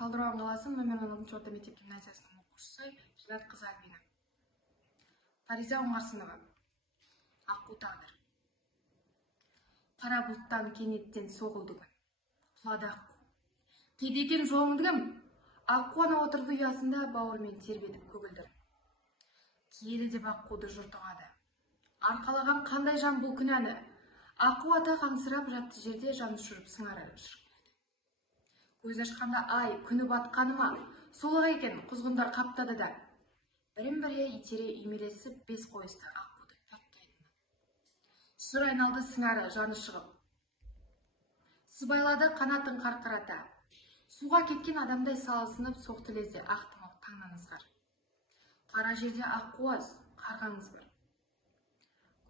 Талдықорған қаласы номер 16 орта мектеп гимназиясының оқушысы Жанат қызы Альбина. Фариза Оңғарсынова. Аққу тағдыр. Қара бұлттан кенеттен соғылды күн. Құлады аққу. Қиды екен жолыңды кім? Аққу ана отырды ұясында бауырмен тербетіп көгілдір. Киелі деп аққуды жұрт ұғады. Арқалаған қандай жан бұл күнәні? Аққу ата қаңсырап жатты жерде жан ұшырып сыңары шырқылады. Көз ашқанда ай, күні батқаны ма? Солық екен құзғындар қаптады да. Бірін-бірі итере үймелесіп бес қойысты аққуды пәк қайнына. Шыр айналды сыңары жаны шығып. Сыбайлады қанатын қарқырата. Суға кеткен адамдай салысынып соқты лезде ақтымақ таңнан ызғар. Қара жерде аққу аз, қарғаңыз бар.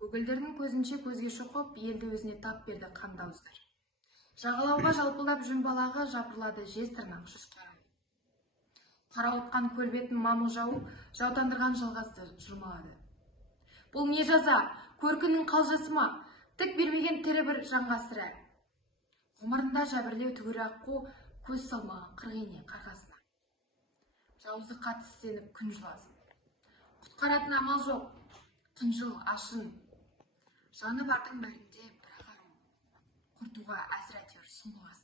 Көгілдердің көзінше көзге шоқып, елді өзіне тап берді қандауыздар. Жағалауға жалпылдап жүн балағы жапырлады жез тырнақ жүз қара. Қарауытқан көлбетін мамық жауып, жаутандырған жалғазды жырмалады. Бұл не жаза, көркінің қалжасы ма? Тік бермеген тірі бір жанға сірә. Ғұмырында жәбірлеу түгір аққу, көз салмаған қырғене қарғасына. Жауызы қатыстеніп күн жыласын. Құтқаратын амал жоқ, қынжыл, ашын. Жаны бардың бәрінде бір ағару. Құртуға әзір әтеуір сұңғыласын.